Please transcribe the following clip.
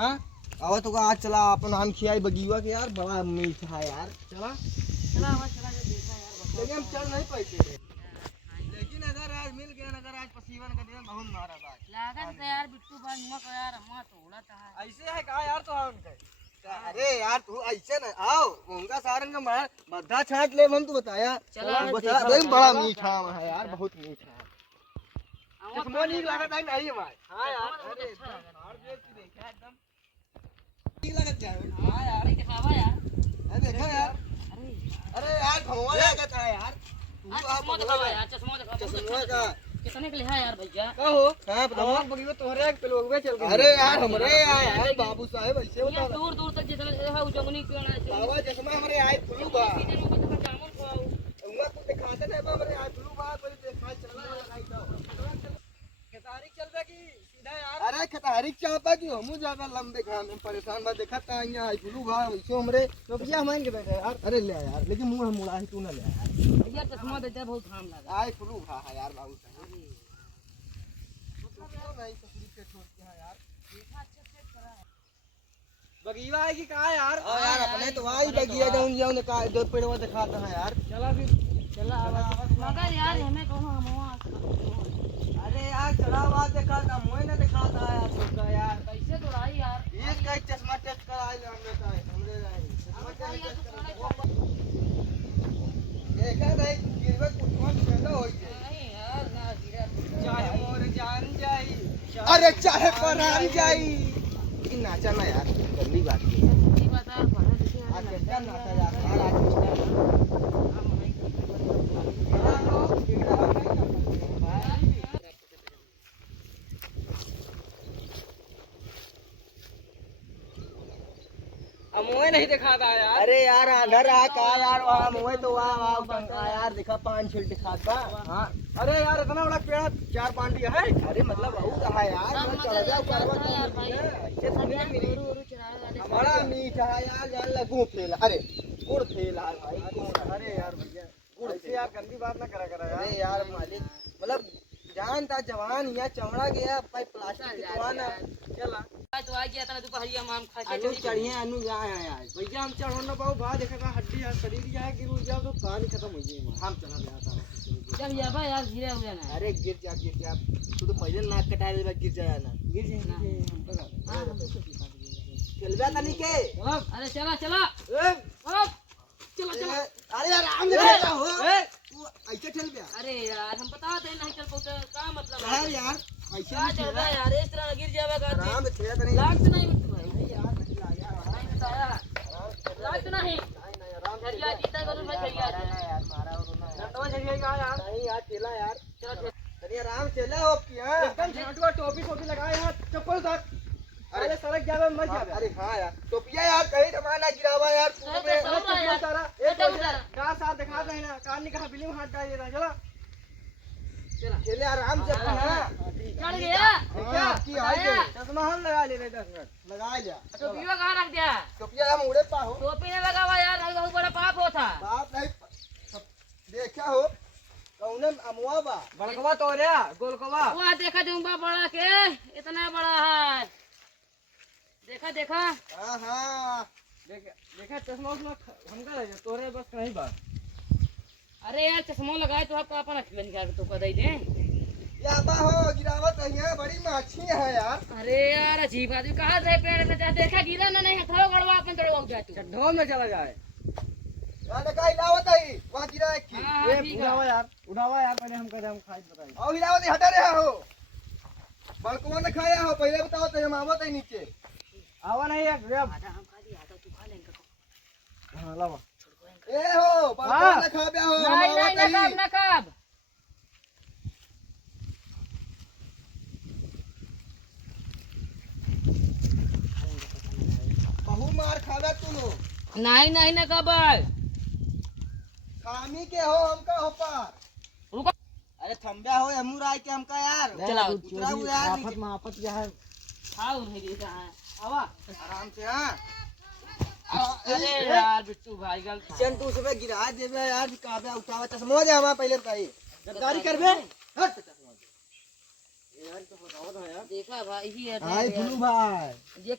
हां आवा तो आज चला अपन आम खियाई बगीवा के यार बड़ा मीठा है यार। चला चला आवा चला के देखा यार लेकिन हम चल नहीं पाते लेकिन अगर आज मिल गया अगर आज पसीवन का दिन बहुत मारा बात लागत है यार बिट्टू भाई हुआ का यार अम्मा तोड़ा था ऐसे है का यार तो हम अरे यार तू ऐसे ना आओ उनका सारन का मार मद्दा छाट ले हम तो बताया चला बता भाई बड़ा मीठा है यार बहुत मीठा है चश्मा नहीं लगता है नहीं भाई हां यार अरे और देख के देखा एकदम ठीक लगता है हां यार ये खावा यार अरे देखो यार अरे यार भगवान लगता है यार तू चश्मा दिखावा यार चश्मा दिखावा चश्मा का कितने के लिए है यार भैया कहो हां बताओ बगीवा तोहरे एक पेलोगवे चल गए अरे यार हमरे यार बाबू साहब ऐसे बता दूर दूर तक जितना है जंगली क्यों ना बाबा चश्मा हमरे आए फुलू बा सीधे मुंह में तो जामुन खाओ उंगा तू दिखाते नहीं बा हमरे आए फुलू बा कोई देखा चला लगाई तो खतारी चल बे की सीधा यार अरे खतारी चापा की हमू ज्यादा लंबे काम में परेशान बा देखत ता यहां आई फुलू बा ऐसे हमरे तो भैया मांग के बैठे यार अरे ले यार लेकिन मुंह मुड़ा ही तू ना ले यार भैया चश्मा देते बहुत काम लगा आए फुलू बा यार बाबू साहब नहीं ससुरी के छोड़ के यार देखा अच्छे से करा है बगीवा है कि कहां यार हां यार अपने तो आई बगिया जाऊं जाऊं का दो पेड़वा दिखाता है यार चला फिर चला मगर यार हमें कहो हम अरे यार चला बात दिखाता मोय ना दिखाता है आपको यार कैसे तोड़ाई यार एक का चश्मा टेस्ट कराई ले हमने तो हमरे चश्मा टेस्ट देखा नहीं गिरवे कुटवा चलो होई नहीं यार ना गिरा चाहे मोर जान जाई अरे चाहे परान जाई कि नाचा ना यार गंदी बात है ये बता पढ़ा लिखे आज कैसा नाचा यार आज मोए नहीं दिखाता यार अरे यार अंदर आ का यार वहां मोए तो वहां यार दिखा पांच छील दिखाता हां अरे यार इतना बड़ा पेड़ चार पांडी है अरे मतलब बहुत रहा यार मैं चढ़ जाऊं करवा यार भाई ये सुनिए मेरी हमारा मीठा है यार जान लगू फेला अरे गुड़ फेला भाई अरे यार भैया गुड़ से यार गंदी बात ना करा करा यार अरे यार मालिक मतलब जान था जवान या चमड़ा गया भाई प्लास्टिक दिखवाना चला तो आ गया था दोपहरिया माम खा के अनु चढ़िए अनु यहाँ है यार भैया हम चढ़ो ना पाओ बाहर देखा था हड्डी यार शरीर जाए गिर जाओ तो कहानी खत्म हो जाएगी हम चला गया था चल या भाई यार गिरे हुए ना अरे गिर जा तू तो पहले नाक कटा दे गिर जाए ना गिर जाए चल बे तनी के अरे चला चला चला चला अरे यार आराम से बैठा हो तू ऐसे चल बे अरे यार हम बताते नहीं चल पाते का मतलब है यार ऐसे क्या चल रहा है यार इस तरह गिर जाएगा का आराम से खेत नहीं लाग तो नहीं भाई नहीं यार नहीं लाया नहीं बताया लाग तो नहीं नहीं आराम से झरिया जीता करूं मैं झरिया यार मारा हो ना डंडवा झरिया का यार नहीं यार चला यार चलो अरे आराम से ले हो की हां एकदम झाटुआ टोपी लगा यार चप्पल तक अरे सड़क जावे मत जावे अरे हां यार टोपिया यार कहीं जमाना गिरावा यार तू में सारा एक का साथ दिखा दे ना कान नहीं कहा फिल्म हाथ डाल देना चला चला चले आराम से हां चढ़ गया क्या की आए चश्मा हम लगा ले 10 मिनट लगा लिया तो बीवा कहां रख दिया टोपिया हम उड़े पा हो टोपी ने लगा हुआ यार बहुत बड़ा पाप होता बाप नहीं देखा हो कौन अमुआ बा बड़कवा तो रे गोलकवा वो देखा दूंगा बड़ा के इतना बड़ा है देखा देखा हां हां देखा चश्मा हमका लगे तोरे बस नहीं बा अरे यार चश्मा लगाए तो आपका अपन अखियां निकाल के तो कर दे या बा हो गिरावत है यहाँ बड़ी माछी है यार अरे यार अजीब आदमी कहां से पेड़ में जा देखा गिरा ना नहीं हथो गड़वा अपन तड़वा जाए तू गड्ढों में चला जाए यार का हिलावत है वहां गिरा है की ये उड़ावा यार पहले हम कहते हम खाई बताई और हिलावत हटा रहे हो बड़कवा ने खाया हो पहले बताओ तो हम आवत है नीचे आवा नहीं है रे आधा हम खा दिया तो तू खा लेंगे हां लावा ए हो बड़कवा ने खा बे हो नहीं ना कब बहु मार खावे तू लोग नहीं ना कब खामी के हो हमका हो पार रुको अरे थंबया हो हमू राय के हमका यार चला उतरा हुआ यार आफत में आफत क्या है खाओ नहीं देता है आवा आराम से हां अरे यार बिट्टू भाई गलती चन तू उसमें गिरा देबे यार काबे उठावा चश्मा दे हमारा पहले बताई गद्दारी करबे हट चश्मा दे यार तो बताओ ना यार देखा भाई ही है हाय फुलू भाई ये